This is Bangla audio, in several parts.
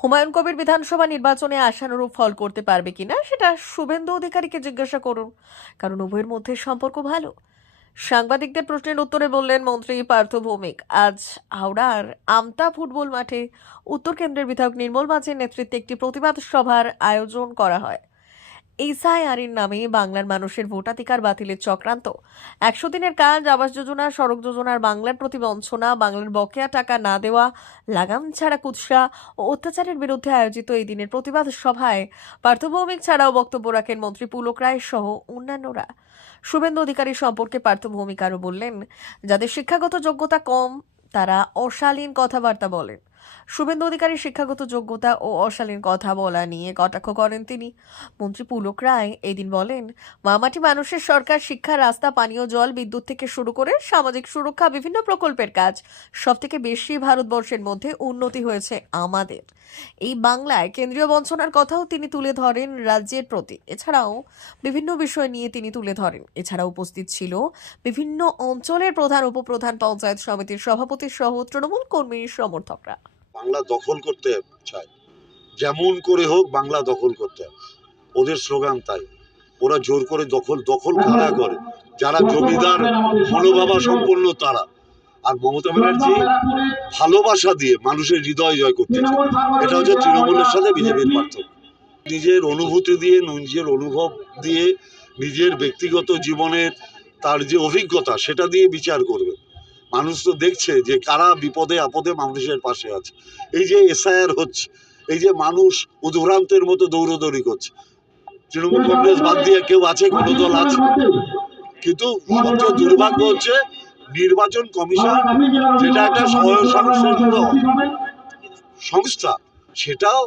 হুমায়ুন কবির বিধানসভা নির্বাচনে আশানুরূপ ফল করতে পারবে কিনা সেটা শুভেন্দু অধিকারীকে জিজ্ঞাসা করুন। কারণ উভয়ের মধ্যে সম্পর্ক ভালো। সাংবাদিকদের প্রশ্নের উত্তরে বললেন মন্ত্রী পার্থ ভৌমিক, আজ হাওড়ার আমতা ফুটবল মাঠে উত্তর কেন্দ্রের বিধায়ক নির্মল মাঝের নেতৃত্বে একটি প্রতিবাদ সভার আয়োজন করা হয়। এসআইআরের নামে বাংলার মানুষের ভোটাধিকার বাতিলের চক্রান্ত। একশো দিনের কাজ, আবাস যোজনা, সড়ক যোজনার বাংলার প্রতি বঞ্চনা, বাংলার বকেয়া টাকা না দেওয়া, লাগাম ছাড়া কুৎসা ও অত্যাচারের বিরুদ্ধে আয়োজিত এই দিনের প্রতিবাদ সভায় পার্থ ভৌমিক ছাড়াও বক্তব্য রাখেন মন্ত্রী পুলক রায় সহ অন্যান্যরা। শুভেন্দু অধিকারী সম্পর্কে পার্থ ভৌমিক আরও বললেন, যাদের শিক্ষাগত যোগ্যতা কম, তারা অশালীন কথাবার্তা বলেন। শুভেন্দু অধিকারীর শিক্ষাগত যোগ্যতা ও অশালীন কথা বলা নিয়ে কটাক্ষ করেন তিনি। মন্ত্রী পুলক রায় এদিন বলেন, মামাটি মানুষের সরকার, শিক্ষা, রাস্তা, পানীয়, জল, বিদ্যুৎ থেকে শুরু করে সামাজিক সুরক্ষা, বিভিন্ন প্রকল্পের কাজ সবথেকে বেশি ভারতবর্ষের মধ্যে উন্নতি হয়েছে আমাদের। এই বাংলায় কেন্দ্রীয় বঞ্চনার কথাও তিনি তুলে ধরেন রাজ্যের প্রতি। এছাড়াও বিভিন্ন বিষয় নিয়ে তিনি তুলে ধরেন। এছাড়া উপস্থিত ছিল বিভিন্ন অঞ্চলের প্রধান, উপপ্রধান পঞ্চায়েত সমিতির সভাপতি সহ তৃণমূল কর্মীর সমর্থকরা। বাংলা দখল করতে চায়। যেমন করে হোক বাংলা দখল করতে ওদের স্লোগান তাই। ওরা জোর করে দখল দখল কারা করে? যারা জমিদার, মনোভাবা সম্পন্ন তারা। আর মমতা ব্যানার্জি ভালোবাসা দিয়ে মানুষের হৃদয় জয় করতে এটা হচ্ছে তৃণমূলের সাথে বিজেপির পার্থক্য। নিজের অনুভূতি দিয়ে, নিজের অনুভব দিয়ে, নিজের ব্যক্তিগত জীবনের তার যে অভিজ্ঞতা, সেটা দিয়ে বিচার করবে মানুষ তো দেখছে যে কারা বিপদে, আপদে মানুষের পাশে আছে। এই যে এসআইআর হচ্ছে, এই যে মানুষ উদ্ভ্রান্তের মতো দৌড়দৌড়ি করছে। তৃণমূল কংগ্রেস বাদ দিয়ে কেউ আছে? কোনো দল আছে? কিন্তু সবচেয়ে দুর্ভাগ্য হচ্ছে নির্বাচন কমিশন যেটা একটা স্বয়ংসংশ্লিষ্ট সংস্থা, সেটাও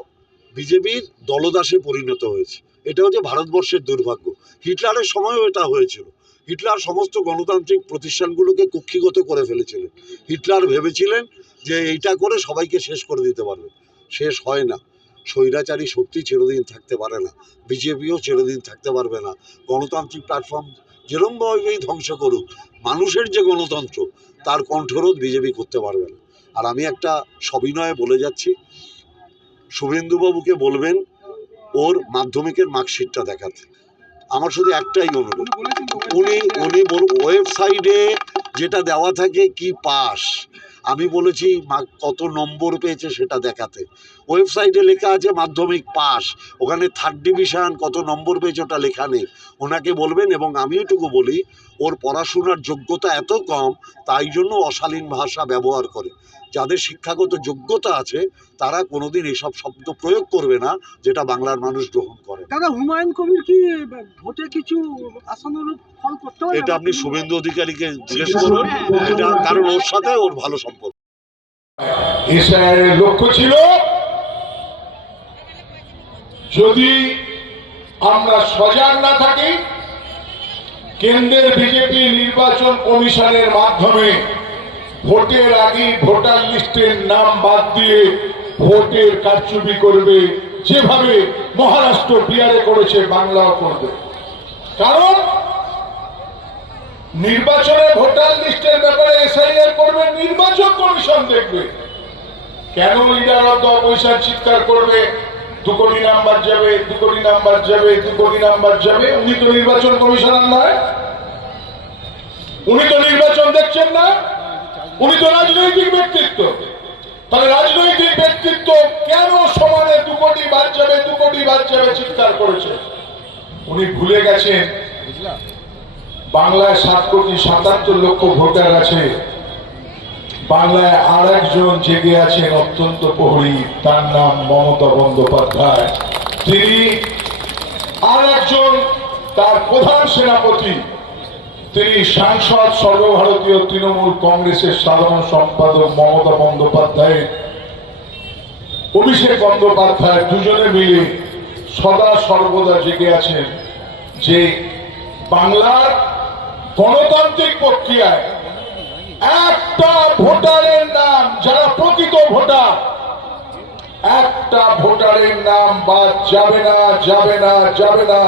বিজেপির দলদাসে পরিণত হয়েছে। এটা হচ্ছে ভারতবর্ষের দুর্ভাগ্য। হিটলারের সময়ও এটা হয়েছিল। হিটলার সমস্ত গণতান্ত্রিক প্রতিষ্ঠানগুলোকে কুক্ষিগত করে ফেলেছিলেন। হিটলার ভেবেছিলেন যে এইটা করে সবাইকে শেষ করে দিতে পারবে। শেষ হয় না। স্বৈরাচারী শক্তি চিরদিন থাকতে পারে না। বিজেপিও চিরদিন থাকতে পারবে না। গণতান্ত্রিক প্ল্যাটফর্ম যেরমভাবেই ধ্বংস করুক, মানুষের যে গণতন্ত্র, তার কণ্ঠরোধ বিজেপি করতে পারবে না। আর আমি একটা সবিনয়ে বলে যাচ্ছি। শুভেন্দুবাবুকে বলবেন, ওর মাধ্যমিকের মার্কশিটটা দেখাতে। আমার শুধু একটাই অনুরোধ। উনি উনি ওয়েবসাইটে যেটা দেওয়া থাকে কি পাস? আমি বলেছি মা- কত নম্বর পেয়েছে সেটা দেখাতে। ওয়েবসাইটে লেখা আছে মাধ্যমিক পাস ওখানে থার্ড ডিভিশন কত নম্বর পেয়েছে ওটা লেখা নেই। ওনাকে বলবেন এবং আমি এটুকু বলি ওর পড়াশোনার যোগ্যতা এত কম তাই জন্য অশালীন ভাষা ব্যবহার করে। যাদের শিক্ষাগত যোগ্যতা আছে তারা কোনোদিন এসব শব্দ প্রয়োগ করবে না যেটা বাংলার মানুষ গ্রহণ করে দাদা হুমায়ুন কবির কি ভোটে কিছু আশানুরূপ ফল করতে এটা আপনি শুভেন্দু অধিকারীকে জিজ্ঞেস করুন এটা কারণ ওর সাথে ওর ভালো সম্পর্ক। ইসরায়েলের লক্ষ্য ছিল যদি আমরা সজাগ না থাকি, কেন্দ্রের বিজেপি নির্বাচন কমিশনের মাধ্যমে ভোটের আগে ভোটার লিস্টের নাম বাদ দিয়ে ভোটের কারচুপি করবে যেভাবে মহারাষ্ট্র বিহারে করেছে বাংলাও করবে কারণ নির্বাচনে ভোটার লিস্টের ব্যাপারে এসআইআর করবে, নির্বাচন কমিশন দেখবে। কেন লিডার অত পয়সার চিৎকার করবে? দু কোটি নাম্বার যাবে দু কোটি নাম্বার যাবে দু কোটি নাম্বার যাবে। উনি তো নির্বাচন কমিশনার নয়। উনি তো নির্বাচন দেখছেন না। উনি তো রাজনৈতিক ব্যক্তিত্ব। তাহলে রাজনৈতিক ব্যক্তিত্ব কেন সমানে দু কোটি বাদ যাবে দু কোটি বাদ যাবে চিৎকার করেছে? উনি ভুলে গেছেন। বাংলায় সাত কোটি সাতাত্তর লক্ষ ভোটার আছে। বাংলায় আর একজন জেগে আছেন অত্যন্ত প্রহরী তার নাম মমতা বন্দ্যোপাধ্যায়। তিনি আর একজন তার প্রধান সেনাপতি। তিনি সাংসদ সর্বভারতীয় তৃণমূল কংগ্রেসের সাধারণ সম্পাদক মমতা বন্দ্যোপাধ্যায়, অভিষেক বন্দ্যোপাধ্যায়, দুজনে মিলে সদা সর্বদা জেগে আছেন যে বাংলার গণতান্ত্রিক প্রক্রিয়ায় একটা ভোটারের নাম, যারা প্রকৃত ভোটার, একটা ভোটারের নাম বাদ যাবে না যাবে না যাবে না।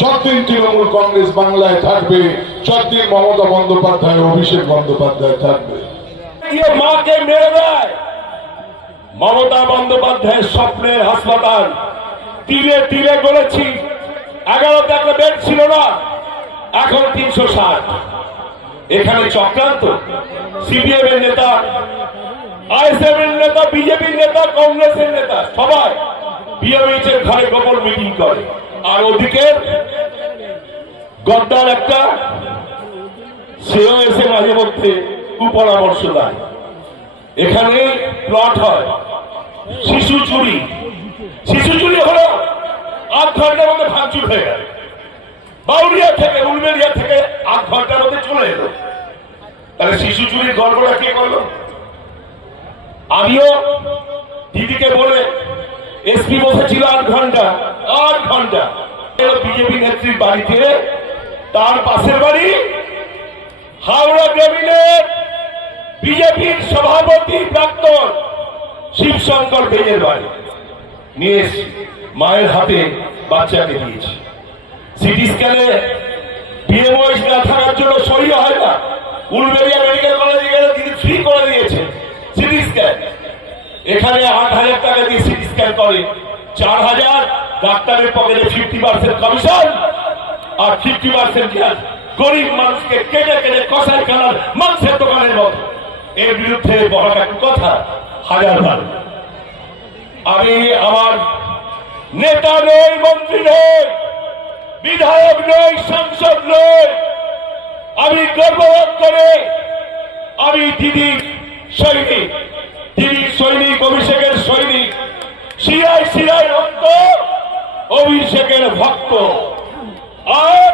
যতদিন তৃণমূল কংগ্রেস বাংলায় থাকবে, যতদিন মমতা বন্দ্যোপাধ্যায়, অভিষেক বন্দ্যোপাধ্যায় থাকবে। মাকে মেরে দেয়। মমতা বন্দ্যোপাধ্যায়ের স্বপ্নের হাসপাতাল। তিলে তিলে গড়েছি। এগারোতে একটা বেড ছিল না, এখন তিনশো ষাট। এখানে চক্রান্ত। সিপিএম এর নেতা আইএসএম এর নেতা বিজেপির নেতা, কংগ্রেসের নেতা, সবাই বিএমএইচ এর ঘরে গোপন মিটিং করে। আর ওদিকে গদ্দার একটা, সেও এসে মাঝে মধ্যে কুপরামর্শ দেয়। এখানে প্লট হয়, শিশু চুরি। শিশু চুরি হলো আধ ঘণ্টার মধ্যে ভাঙচুর হয়ে গেল। বাউরিয়া থেকে, উলবেরিয়া থেকে আধ মধ্যে চলে এলো তাহলে শিশু চুরির গল্পটা কে করল আমিও দিদিকে বলে এসপি বসেছিল আট ঘণ্টা আট ঘণ্টা। বিজেপি নেত্রীর বাড়িতে, তার পাশের বাড়ি হাওড়া গ্রামীণের বিজেপির সভাপতি প্রাক্তন শিবশঙ্কর বেজের বাড়ি। নিয়ে মায়ের হাতে বাচ্চাকে দিয়েছি। সিটি স্ক্যানে বিএমওএস না জন্য সই হয় না। উলবেরিয়া মেডিকেল কলেজে গেলে তিনি ফ্রি করে দিয়েছে সিটি স্ক্যান। এখানে আট হাজার টাকা দিয়ে সিটি স্ক্যান করে। চার হাজার ডাক্তারের পকেটে ফিফটি পার্সেন্ট কমিশন আর ফিফটি পার্সেন্ট গরিব মানুষকে কেটে কেটে কষাই খানার মাংসের দোকানের মতো। এর বিরুদ্ধে বড় একটা কথা, হাজার বার। আমি আমার নেতা নই, মন্ত্রী নই বিধায়ক নই, সাংসদ নই। আমি গর্ববোধ করে আমি দিদি সৈনিক দিদি সৈনিক, অভিষেকের সৈনিক, সিআই সিআই ভক্ত অভিষেকের ভক্ত। আর